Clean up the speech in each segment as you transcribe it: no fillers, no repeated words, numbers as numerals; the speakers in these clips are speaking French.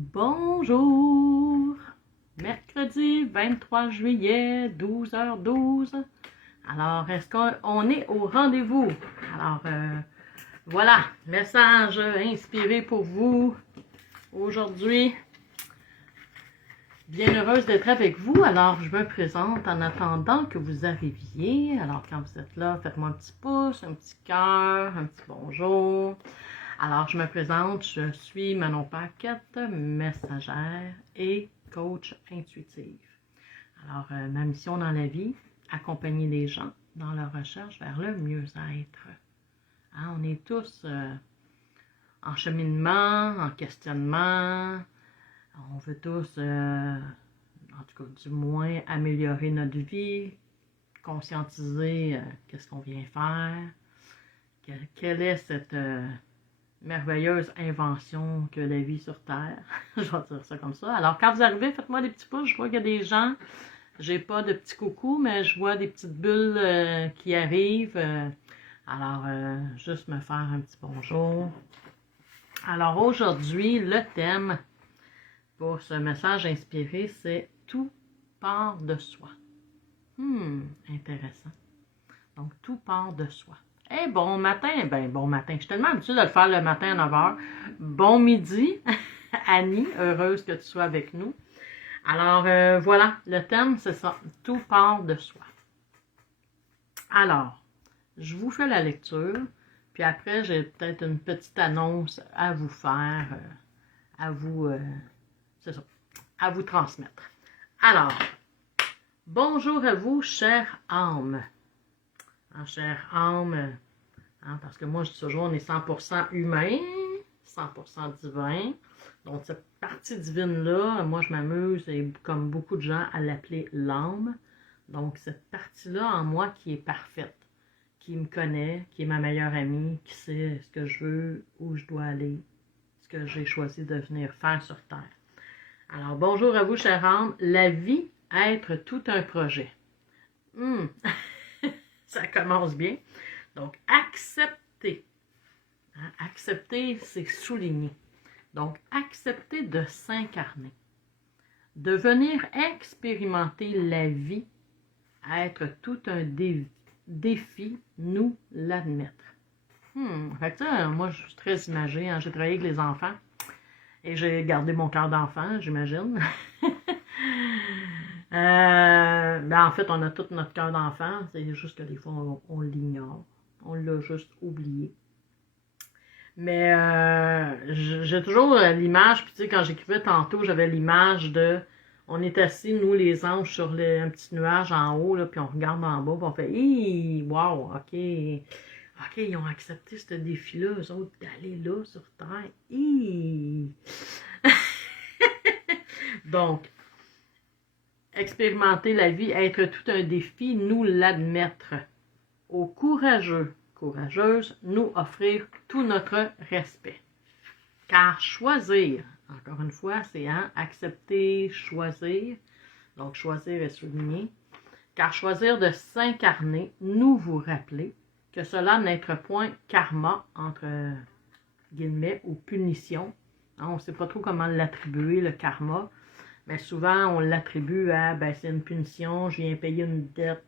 Bonjour! Mercredi 23 juillet, 12h12. Alors, est-ce qu'on est au rendez-vous? Alors, voilà, message inspiré pour vous aujourd'hui. Bien heureuse d'être avec vous. Alors, je me présente en attendant que vous arriviez. Alors, quand vous êtes là, faites-moi un petit pouce, un petit cœur, un petit bonjour. Alors, je me présente, je suis Manon Paquette, messagère et coach intuitive. Alors, ma mission dans la vie, accompagner les gens dans leur recherche vers le mieux-être. Hein, on est tous en cheminement, en questionnement. On veut tous, en tout cas du moins, améliorer notre vie, conscientiser qu'est-ce qu'on vient faire, quelle est cette merveilleuse invention que la vie sur Terre. Je vais dire ça comme ça. Alors, quand vous arrivez, faites-moi des petits pouces. Je vois qu'il y a des gens. J'ai pas de petits coucous, mais je vois des petites bulles qui arrivent. Alors, juste me faire un petit bonjour. Alors, aujourd'hui, le thème pour ce message inspiré, c'est « Tout part de soi ». Intéressant. Donc, tout part de soi. Bon matin, bon matin. Je suis tellement habituée de le faire le matin à 9h. Bon midi, Annie, heureuse que tu sois avec nous. Alors, voilà, le thème, c'est ça. Tout part de soi. Alors, je vous fais la lecture, puis après, j'ai peut-être une petite annonce à vous faire, c'est ça, à vous transmettre. Alors, bonjour à vous, chère âme. Chère âme, parce que moi je dis toujours on est 100% humain, 100% divin. Donc cette partie divine-là, moi je m'amuse, et comme beaucoup de gens, à l'appeler l'âme. Donc cette partie-là en moi qui est parfaite, qui me connaît, qui est ma meilleure amie, qui sait ce que je veux, où je dois aller, ce que j'ai choisi de venir faire sur Terre. Alors bonjour à vous, chère âme. La vie, être tout un projet. Ça commence bien. Donc, accepter. Accepter, c'est souligner. Donc, accepter de s'incarner. De venir expérimenter la vie, être tout un défi, nous l'admettre. Fait que ça, moi, je suis très imagée. J'ai travaillé avec les enfants et j'ai gardé mon cœur d'enfant, j'imagine. En fait, on a tout notre cœur d'enfant. C'est juste que des fois, on l'ignore. On l'a juste oublié. Mais j'ai toujours l'image, puis tu sais, quand j'écrivais tantôt, j'avais l'image de... On est assis, nous, les anges, sur un petit nuage en haut, là, puis on regarde en bas, puis on fait « Hi! Wow! OK! OK, ils ont accepté ce défi-là, eux autres, d'aller là, sur Terre. Hi! » Donc, expérimenter la vie, être tout un défi, nous l'admettre. Aux courageux, courageuses, nous offrir tout notre respect. Car choisir, encore une fois, c'est accepter, choisir. Donc, choisir est souligné. Car choisir de s'incarner, nous vous rappeler que cela n'est point karma, entre guillemets, ou punition. On ne sait pas trop comment l'attribuer, le karma. Mais souvent, on l'attribue à, c'est une punition, je viens payer une dette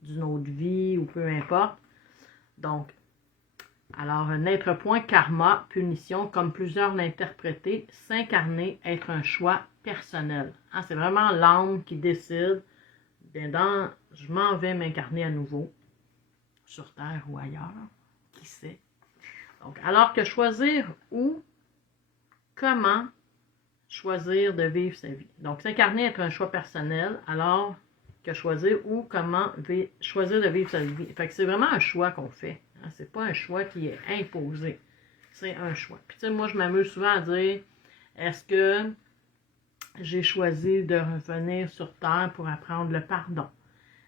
d'une autre vie, ou peu importe. Donc, alors, n'être point karma, punition, comme plusieurs l'interprétaient, s'incarner, être un choix personnel. C'est vraiment l'âme qui décide, je m'en vais m'incarner à nouveau, sur Terre ou ailleurs, qui sait. Donc, alors que choisir où, comment choisir de vivre sa vie. Donc, s'incarner, être un choix personnel, alors que choisir où, comment choisir de vivre sa vie. Fait que c'est vraiment un choix qu'on fait. C'est pas un choix qui est imposé. C'est un choix. Puis tu sais, moi, je m'amuse souvent à dire, est-ce que j'ai choisi de revenir sur Terre pour apprendre le pardon?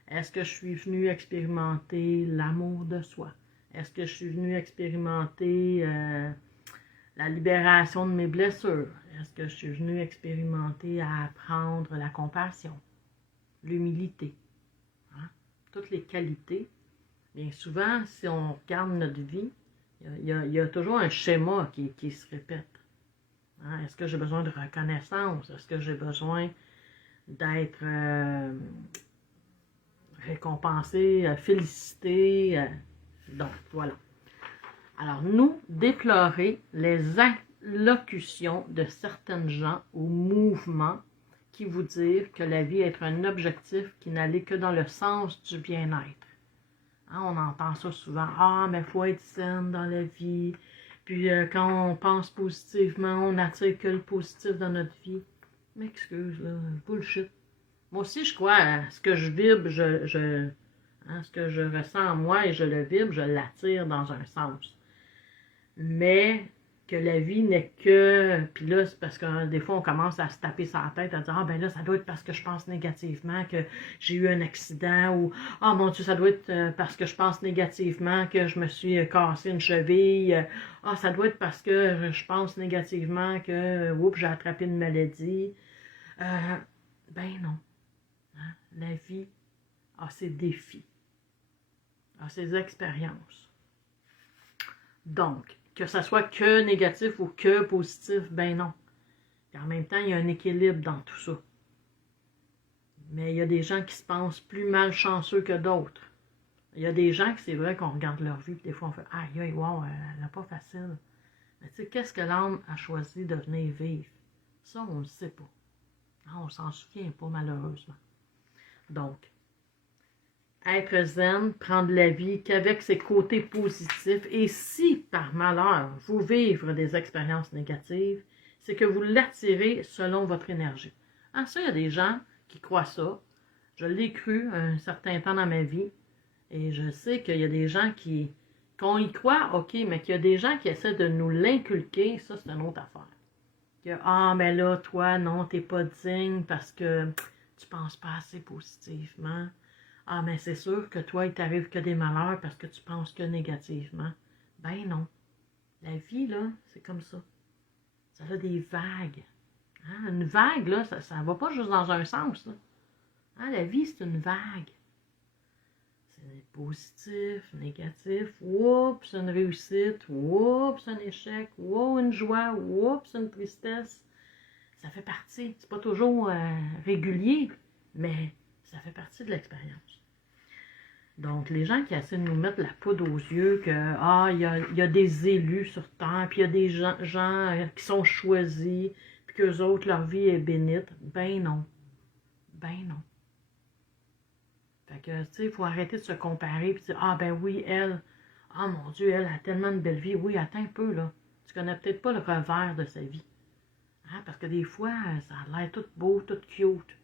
Est-ce que je suis venue expérimenter l'amour de soi? Est-ce que je suis venue expérimenter la libération de mes blessures? Est-ce que je suis venue expérimenter à apprendre la compassion, l'humilité? Toutes les qualités. Bien souvent, si on regarde notre vie, il y a toujours un schéma qui se répète. est-ce que j'ai besoin de reconnaissance? Est-ce que j'ai besoin d'être récompensé, félicité? Donc, voilà. Alors, nous, déplorer les allocutions de certaines gens ou mouvements qui vous disent que la vie est un objectif qui n'allait que dans le sens du bien-être. Hein, on entend ça souvent. Ah, mais il faut être saine dans la vie. Puis quand on pense positivement, on n'attire que le positif dans notre vie. M'excuse, là, bullshit. Moi aussi, je crois à ce que je vibre, ce que je ressens en moi et je le vibre, je l'attire dans un sens. Mais que la vie n'est que... Puis là, c'est parce que des fois, on commence à se taper sa tête, à dire « Ah, ben là, ça doit être parce que je pense négativement que j'ai eu un accident » ou « Ah, mon Dieu, ça doit être parce que je pense négativement que je me suis cassé une cheville. Ah, ça doit être parce que je pense négativement que, oups, j'ai attrapé une maladie. » Ben non. Hein? La vie a ses défis, a ses expériences. Donc, que ça soit que négatif ou que positif, ben non. Et en même temps, il y a un équilibre dans tout ça. Mais il y a des gens qui se pensent plus malchanceux que d'autres. Il y a des gens qui, c'est vrai qu'on regarde leur vie, puis des fois on fait « Aïe, aïe, wow, elle n'a pas facile. » Mais tu sais, qu'est-ce que l'âme a choisi de venir vivre? Ça, on ne le sait pas. On ne s'en souvient pas, malheureusement. Donc, être zen, prendre la vie qu'avec ses côtés positifs. Et si, par malheur, vous vivez des expériences négatives, c'est que vous l'attirez selon votre énergie. Ah, ça, il y a des gens qui croient ça. Je l'ai cru un certain temps dans ma vie. Et je sais qu'il y a des gens qu'on y croit, ok, mais qu'il y a des gens qui essaient de nous l'inculquer, ça, c'est une autre affaire. Que, ah, mais là, toi, non, t'es pas digne parce que tu penses pas assez positivement. Ah, mais c'est sûr que toi, il t'arrive que des malheurs parce que tu penses que négativement. Ben non. La vie, là, c'est comme ça. Ça a des vagues. Hein? Une vague, là, ça ne va pas juste dans un sens. Là. Hein? La vie, c'est une vague. C'est positif, négatif, oups, une réussite, oups, un échec, oups, une joie, oups, une tristesse. Ça fait partie. C'est pas toujours régulier, mais ça fait partie de l'expérience. Donc, les gens qui essaient de nous mettre la poudre aux yeux, que il y a des élus sur Terre, puis il y a des gens qui sont choisis, puis qu'eux autres, leur vie est bénite, ben non. Ben non. Fait que, tu sais, il faut arrêter de se comparer, puis dire, ah ben oui, elle, ah mon Dieu, elle a tellement de belle vie. Oui, attends un peu, là. Tu connais peut-être pas le revers de sa vie. Hein? Parce que des fois, ça a l'air tout beau, tout cute.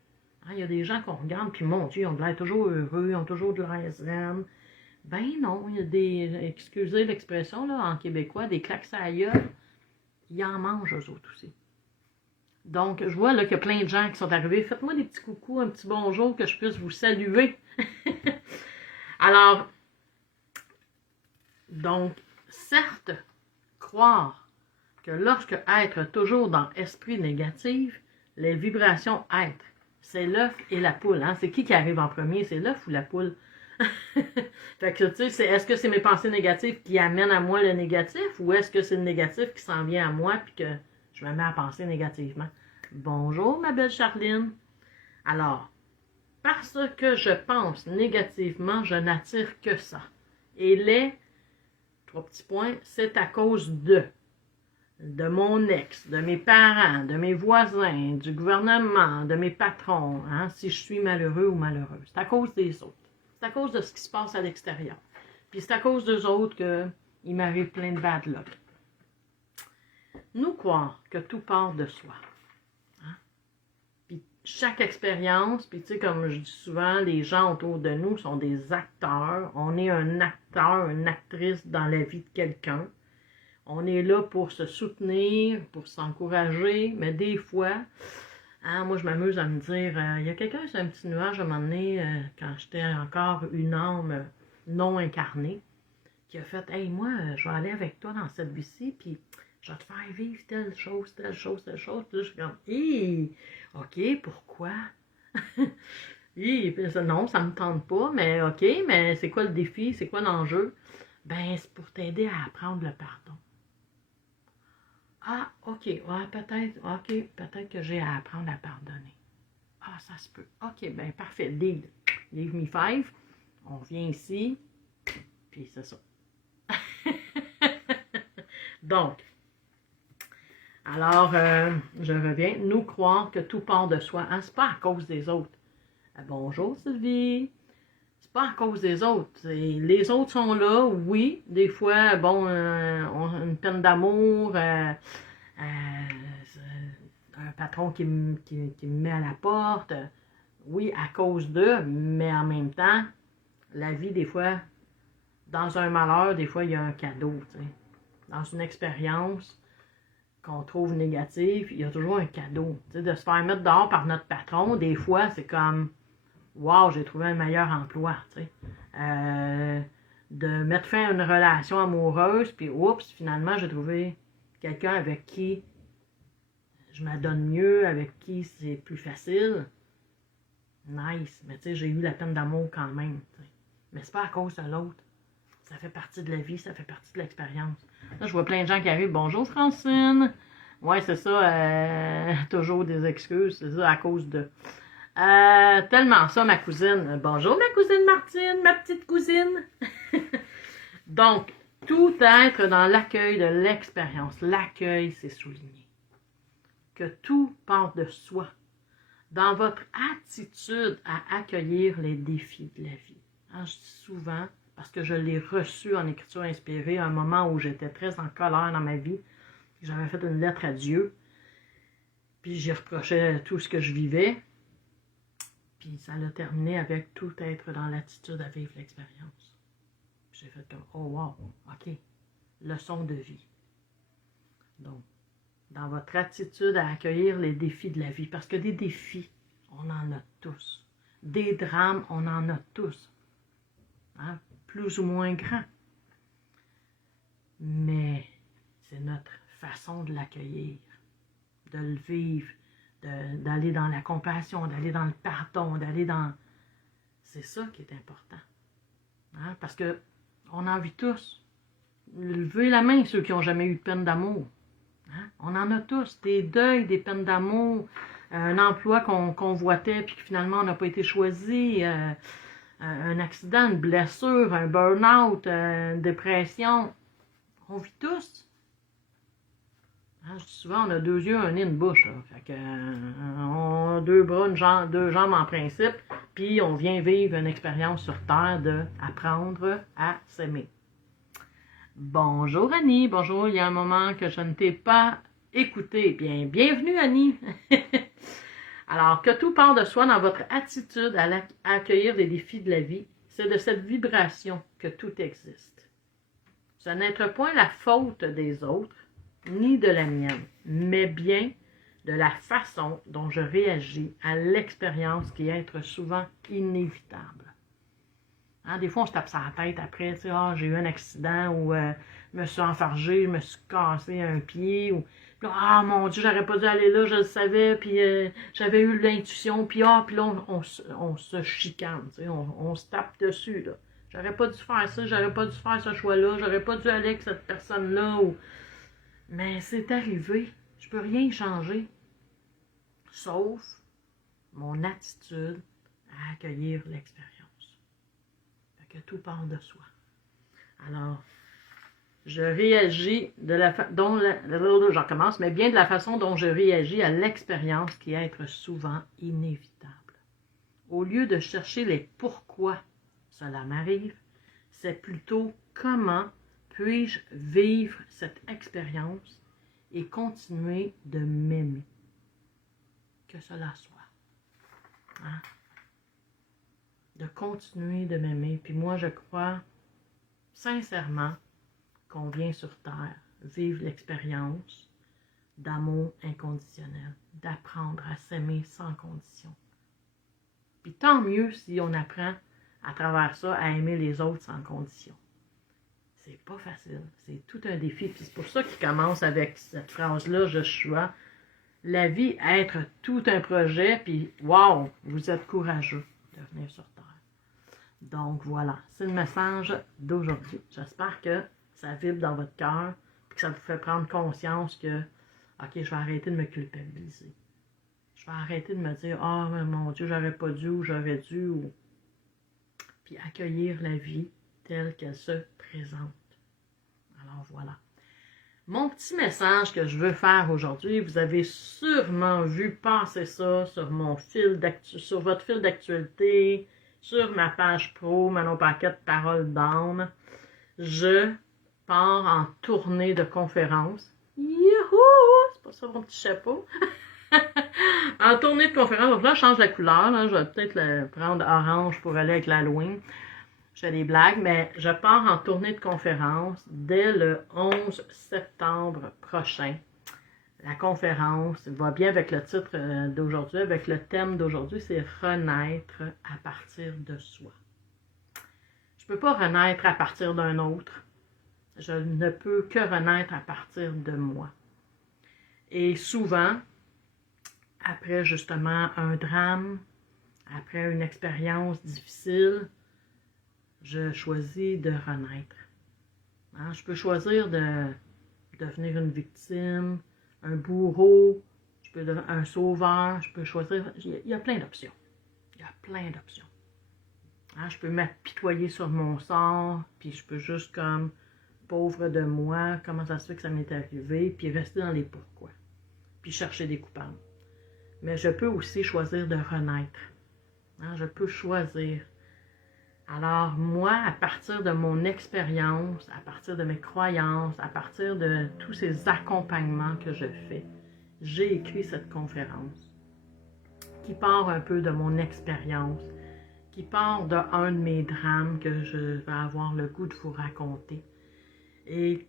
Il y a des gens qu'on regarde, puis mon Dieu, ils ont de l'air toujours heureux, ils ont toujours de l'air zen. Ben non, il y a des, excusez l'expression, là, en québécois, des claques à la gueule. Ils en mangent, eux autres aussi. Donc, je vois là qu'il y a plein de gens qui sont arrivés. Faites-moi des petits coucous, un petit bonjour, que je puisse vous saluer. Alors, donc, certes, croire que lorsque être toujours dans esprit négatif, les vibrations être, c'est l'œuf et la poule. Hein? C'est qui arrive en premier? C'est l'œuf ou la poule? Fait que, tu sais, est-ce que c'est mes pensées négatives qui amènent à moi le négatif ou est-ce que c'est le négatif qui s'en vient à moi puis que je me mets à penser négativement? Bonjour, ma belle Charline. Alors, parce que je pense négativement, je n'attire que ça. Et les 3 petits points, c'est à cause de mon ex, de mes parents, de mes voisins, du gouvernement, de mes patrons, hein, si je suis malheureux ou malheureuse. C'est à cause des autres. C'est à cause de ce qui se passe à l'extérieur. Puis c'est à cause d'eux autres qu'il m'arrive plein de bad luck. Nous croire que tout part de soi. Hein? Puis chaque expérience, puis tu sais, comme je dis souvent, les gens autour de nous sont des acteurs. On est un acteur, une actrice dans la vie de quelqu'un. On est là pour se soutenir, pour s'encourager, mais des fois, hein, moi je m'amuse à me dire, il y a quelqu'un sur un petit nuage à un moment donné, quand j'étais encore une âme non incarnée, qui a fait, hey, moi, je vais aller avec toi dans cette vie-ci, puis je vais te faire vivre telle chose, telle chose, telle chose. Puis là, je suis comme, hé, ok, pourquoi? Non, ça me tente pas, mais ok, mais c'est quoi le défi, c'est quoi l'enjeu? Ben, c'est pour t'aider à apprendre le pardon. Ah, ok, ouais, peut-être que j'ai à apprendre à pardonner. Ah, ça se peut. Ok, ben parfait, deal. Leave me five. On vient ici, puis c'est ça. Donc, alors, je reviens. Nous croire que tout part de soi. Hein? C'est pas à cause des autres. Bonjour Sylvie. C'est pas à cause des autres. Les autres sont là, oui. Des fois, bon, on a une peine d'amour, un patron qui me met à la porte. Oui, à cause d'eux, mais en même temps, la vie, des fois, dans un malheur, des fois, il y a un cadeau. T'sais. Dans une expérience qu'on trouve négative, il y a toujours un cadeau. T'sais, de se faire mettre dehors par notre patron, des fois, c'est comme wow, j'ai trouvé un meilleur emploi. De mettre fin à une relation amoureuse, puis oups, finalement, j'ai trouvé quelqu'un avec qui je m'adonne mieux, avec qui c'est plus facile. Nice. Mais tu sais, j'ai eu la peine d'amour quand même. T'sais. Mais c'est pas à cause de l'autre. Ça fait partie de la vie, ça fait partie de l'expérience. Là, je vois plein de gens qui arrivent. Bonjour Francine. Ouais, c'est ça. Toujours des excuses. C'est ça à cause de. Tellement ça, ma cousine. Bonjour, ma cousine Martine, ma petite cousine. Donc, tout être dans l'accueil de l'expérience. L'accueil, c'est souligné. Que tout part de soi. Dans votre attitude à accueillir les défis de la vie. Hein, je dis souvent, parce que je l'ai reçu en écriture inspirée, à un moment où j'étais très en colère dans ma vie. J'avais fait une lettre à Dieu. Puis j'y reprochais tout ce que je vivais. Puis ça l'a terminé avec tout être dans l'attitude à vivre l'expérience. J'ai fait comme, oh wow, ok, leçon de vie. Donc, dans votre attitude à accueillir les défis de la vie, parce que des défis, on en a tous. Des drames, on en a tous. Hein? Plus ou moins grands. Mais c'est notre façon de l'accueillir, de le vivre, d'aller dans la compassion, d'aller dans le pardon, d'aller dans... C'est ça qui est important. Hein? Parce que on en vit tous. Levez la main ceux qui n'ont jamais eu de peine d'amour. Hein? On en a tous. Des deuils, des peines d'amour, un emploi qu'on convoitait puis que finalement on n'a pas été choisi, un accident, une blessure, un burn-out, une dépression. On vit tous. Hein, je dis souvent, on a deux yeux, un nez, une bouche. Là. Fait que, on a deux bras, deux jambes en principe, puis on vient vivre une expérience sur Terre d'apprendre à s'aimer. Bonjour Annie, bonjour, il y a un moment que je ne t'ai pas écouté. Bien, bienvenue Annie. Alors, que tout part de soi dans votre attitude à accueillir les défis de la vie, c'est de cette vibration que tout existe. Ce n'est point la faute des autres, ni de la mienne, mais bien de la façon dont je réagis à l'expérience qui est souvent inévitable. Hein, des fois, on se tape sa tête après, tu sais, j'ai eu un accident ou je me suis enfargé, je me suis cassé un pied, ou mon Dieu, j'aurais pas dû aller là, je le savais, puis j'avais eu l'intuition, puis là, on se chicane, tu sais, on se tape dessus, là. J'aurais pas dû faire ça, j'aurais pas dû faire ce choix-là, j'aurais pas dû aller avec cette personne-là, ou... Mais c'est arrivé, je peux rien changer, sauf mon attitude à accueillir l'expérience. Que tout part de soi. Alors, je réagis de la façon j'en commence, mais bien de la façon dont je réagis à l'expérience qui est souvent inévitable. Au lieu de chercher les pourquoi cela m'arrive, c'est plutôt comment puis-je vivre cette expérience et continuer de m'aimer. Que cela soit. Hein? De continuer de m'aimer. Puis moi, je crois sincèrement qu'on vient sur Terre vivre l'expérience d'amour inconditionnel, d'apprendre à s'aimer sans condition. Puis tant mieux si on apprend à travers ça à aimer les autres sans condition. C'est pas facile, c'est tout un défi. Puis c'est pour ça qu'il commence avec cette phrase-là, Joshua. La vie, être tout un projet, puis wow, vous êtes courageux de venir sur Terre. Donc voilà, c'est le message d'aujourd'hui. J'espère que ça vibre dans votre cœur et que ça vous fait prendre conscience que OK, je vais arrêter de me culpabiliser. Je vais arrêter de me dire, ah, mais mon Dieu, j'aurais pas dû ou j'aurais dû. Puis accueillir la vie telle qu'elle se présente. Alors voilà. Mon petit message que je veux faire aujourd'hui, vous avez sûrement vu passer ça sur sur votre fil d'actualité, sur ma page pro, Manon Paquette Parole d'âme. Je pars en tournée de conférence. Youhou! C'est pas ça mon petit chapeau. En tournée de conférence, là, je change la couleur. Là. Je vais peut-être le prendre orange pour aller avec l'Halloween. Je fais des blagues, mais je pars en tournée de conférence dès le 11 septembre prochain. La conférence va bien avec le titre d'aujourd'hui, avec le thème d'aujourd'hui, c'est « Renaître à partir de soi ». Je ne peux pas renaître à partir d'un autre. Je ne peux que renaître à partir de moi. Et souvent, après justement un drame, après une expérience difficile, je choisis de renaître. Hein? Je peux choisir de devenir une victime, un bourreau, je peux devenir un sauveur, je peux choisir. Il y a plein d'options. Il y a plein d'options. Hein? Je peux m'apitoyer sur mon sort, puis je peux juste comme pauvre de moi, comment ça se fait que ça m'est arrivé, puis rester dans les pourquoi, puis chercher des coupables. Mais je peux aussi choisir de renaître. Hein? Je peux choisir. Alors moi, à partir de mon expérience, à partir de mes croyances, à partir de tous ces accompagnements que je fais, j'ai écrit cette conférence qui part un peu de mon expérience, qui part d'un de mes drames que je vais avoir le goût de vous raconter. Et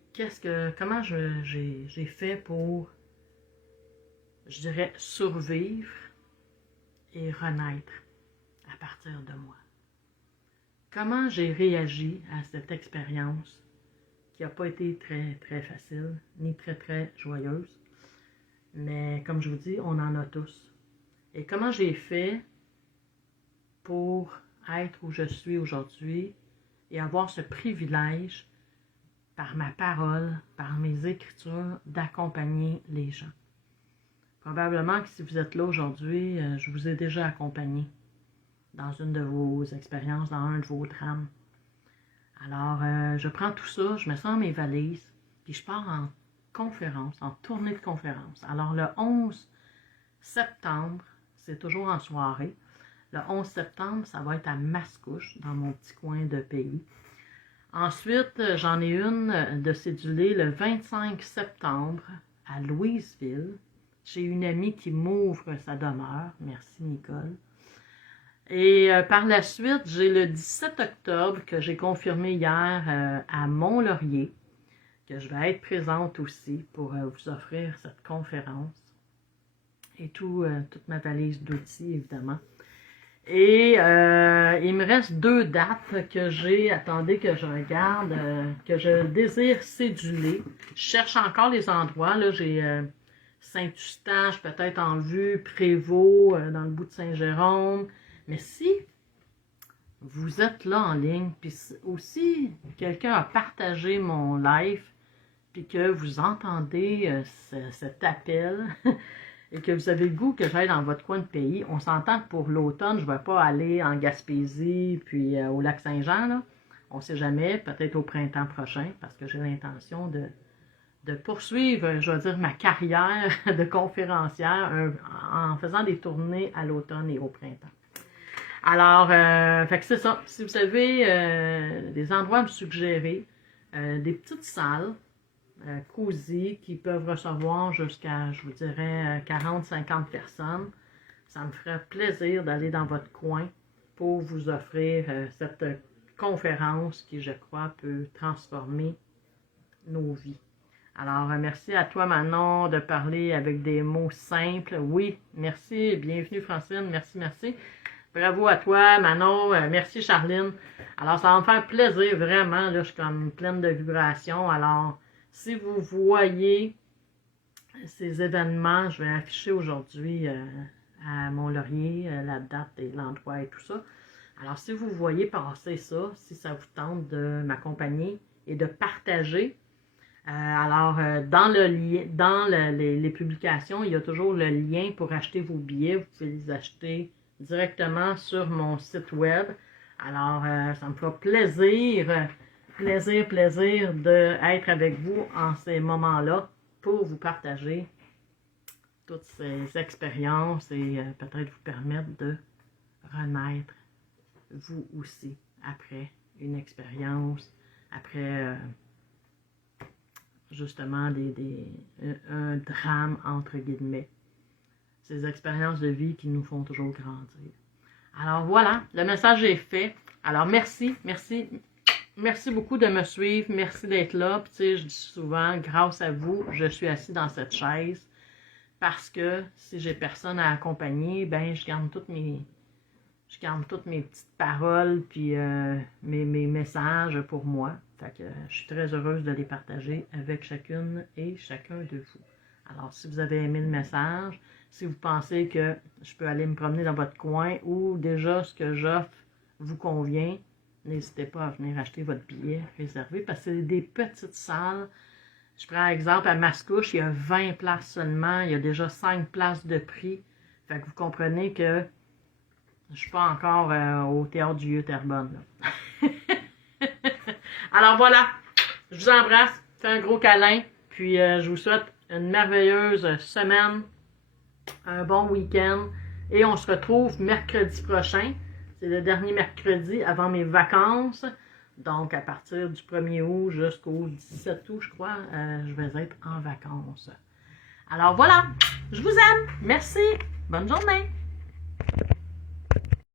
comment j'ai fait pour, je dirais, survivre et renaître à partir de moi. Comment j'ai réagi à cette expérience qui n'a pas été très, très facile, ni très, très joyeuse. Mais comme je vous dis, on en a tous. Et comment j'ai fait pour être où je suis aujourd'hui et avoir ce privilège, par ma parole, par mes écritures, d'accompagner les gens. Probablement que si vous êtes là aujourd'hui, je vous ai déjà accompagné dans une de vos expériences, dans un de vos drames. Alors, je prends tout ça, je mets ça dans mes valises, puis je pars en conférence, en tournée de conférence. Alors, le 11 septembre, c'est toujours en soirée. Le 11 septembre, ça va être à Mascouche, dans mon petit coin de pays. Ensuite, j'en ai une de cédulée le 25 septembre à Louisville. J'ai une amie qui m'ouvre sa demeure. Merci, Nicole. Et par la suite, j'ai le 17 octobre que j'ai confirmé hier à Mont-Laurier, que je vais être présente aussi pour vous offrir cette conférence et toute ma valise d'outils, évidemment. Et il me reste 2 dates que j'ai, attendez que je regarde, que je désire céduler. Je cherche encore les endroits, là, j'ai Saint-Eustache peut-être en vue, Prévost, dans le bout de Saint-Jérôme. Mais si vous êtes là en ligne, puis aussi quelqu'un a partagé mon live, puis que vous entendez cet appel, et que vous avez le goût que j'aille dans votre coin de pays, on s'entend que pour l'automne, je ne vais pas aller en Gaspésie, puis au lac Saint-Jean, là. On ne sait jamais, peut-être au printemps prochain, parce que j'ai l'intention de poursuivre, je vais dire, ma carrière de conférencière en faisant des tournées à l'automne et au printemps. Alors, fait que c'est ça. Si vous avez des endroits à me suggérer, des petites salles cosy qui peuvent recevoir jusqu'à, je vous dirais, 40-50 personnes, ça me ferait plaisir d'aller dans votre coin pour vous offrir cette conférence qui, je crois, peut transformer nos vies. Alors, merci à toi, Manon, de parler avec des mots simples. Oui, merci. Bienvenue, Francine. Merci. Bravo à toi, Manon. Merci, Charline. Alors, ça va me faire plaisir, vraiment. Là, je suis comme pleine de vibrations. Alors, si vous voyez ces événements, je vais afficher aujourd'hui à Mont-Laurier la date et l'endroit et tout ça. Alors, si vous voyez passer ça, si ça vous tente de m'accompagner et de partager, Dans les publications, il y a toujours le lien pour acheter vos billets. Vous pouvez les acheter directement sur mon site web. Alors, ça me fera plaisir d'être avec vous en ces moments-là pour vous partager toutes ces expériences et peut-être vous permettre de renaître vous aussi après une expérience, après justement un drame entre guillemets. Ces expériences de vie qui nous font toujours grandir. Alors voilà, le message est fait. Alors merci beaucoup de me suivre, merci d'être là. Puis, tu sais, je dis souvent, grâce à vous, je suis assis dans cette chaise parce que si j'ai personne à accompagner, ben je garde toutes mes petites paroles puis mes messages pour moi. Fait que je suis très heureuse de les partager avec chacune et chacun de vous. Alors, si vous avez aimé le message, si vous pensez que je peux aller me promener dans votre coin ou déjà ce que j'offre vous convient, n'hésitez pas à venir acheter votre billet réservé parce que c'est des petites salles. Je prends exemple à Mascouche, il y a 20 places seulement, il y a déjà 5 places de prix. Fait que vous comprenez que je ne suis pas encore au Théâtre du Vieux-Terrebonne. Alors voilà, je vous embrasse, fais un gros câlin, puis je vous souhaite une merveilleuse semaine, un bon week-end, et on se retrouve mercredi prochain. C'est le dernier mercredi avant mes vacances, donc à partir du 1er août jusqu'au 17 août, je crois, je vais être en vacances. Alors voilà, je vous aime, merci, bonne journée!